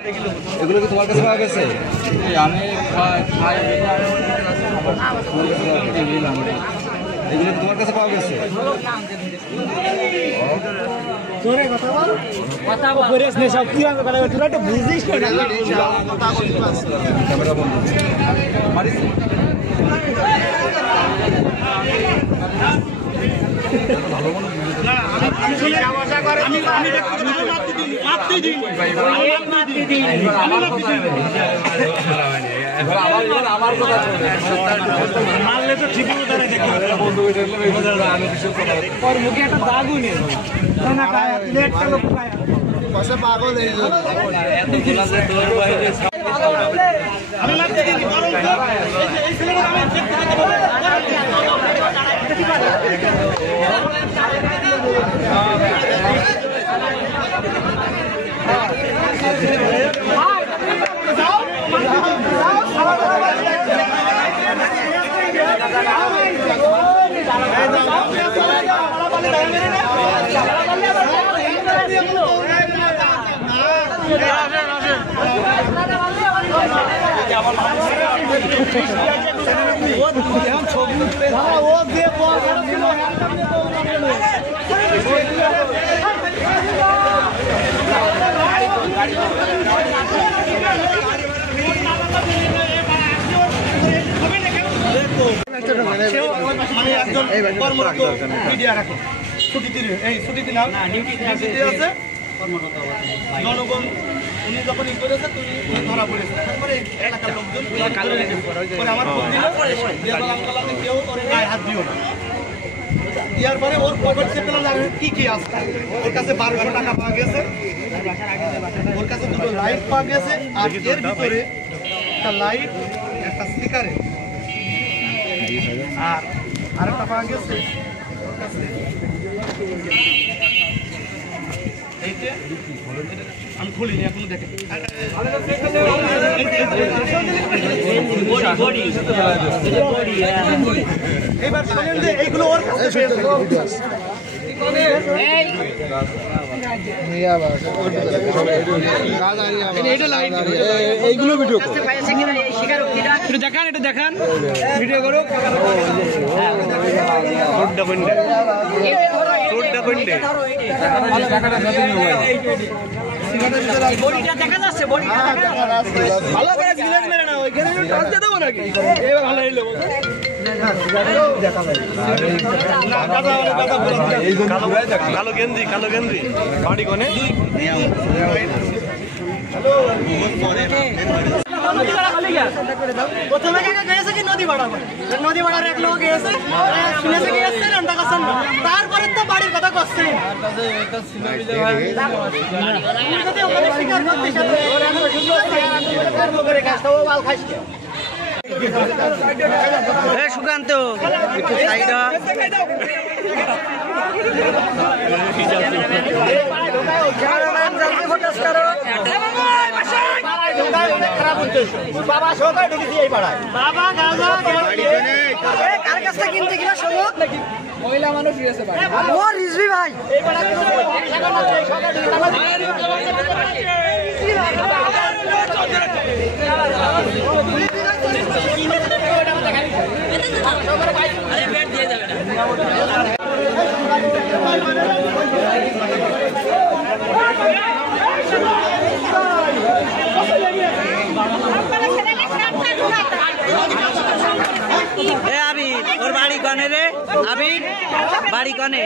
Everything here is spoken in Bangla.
এগুলো কি তোমার কাছে পাওয়া গেছে? আমি এগুলো কি তোমার কাছে পাওয়া গেছে? ক্যামেরা বন্ধ। ভালো মনে মারলে তো ঠিক মুখে একটা দাগও নেই পাগল জনগণ উনি যখন ই করেছে তুমি ধরা পড়েছে এলাকার লোকজন আমার কেউ গায়ে হাত দিও না দেওয়ার পরে ওর পকেট চেক করলাম কি কি আছে ওর কাছে 1200 টাকা পাওয়া গেছে ওর কাছে দুটো লাইট পাওয়া গেছে আর এর ভিতরে একটা লাইট একটা স্পিকারে আর আরেকটা পাওয়া গেছে ওর কাছে এইটা আমি খুলিনি এখনো দেখেন এবার শুনেন যে এইগুলো ওর কাছে এইগুলো ভিডিও দেখান এটা দেখান ভিডিও করো ভালো করে সিলেট মেরে না ওইখানে টাচ দেবো নাকি এবার ভালো হইলো কালো গেন্দি বাড়ি কোনে প্রথমে গেছে কি নদী পাড়ার এক লোক গেছে শুনেছে কি এসছে না তারপরে তো বাড়ির কথা করছে সুকান্ত বাবা সবাই ঢুকেছি এই পাড়ায় বাবা কার কাছ থেকে কিনতে গেল শোনো মহিলা মানুষ রয়েছে ও রিজভি ভাই এই পাড়া ওর বাড়ি কনে রে আবির বাড়ি কনে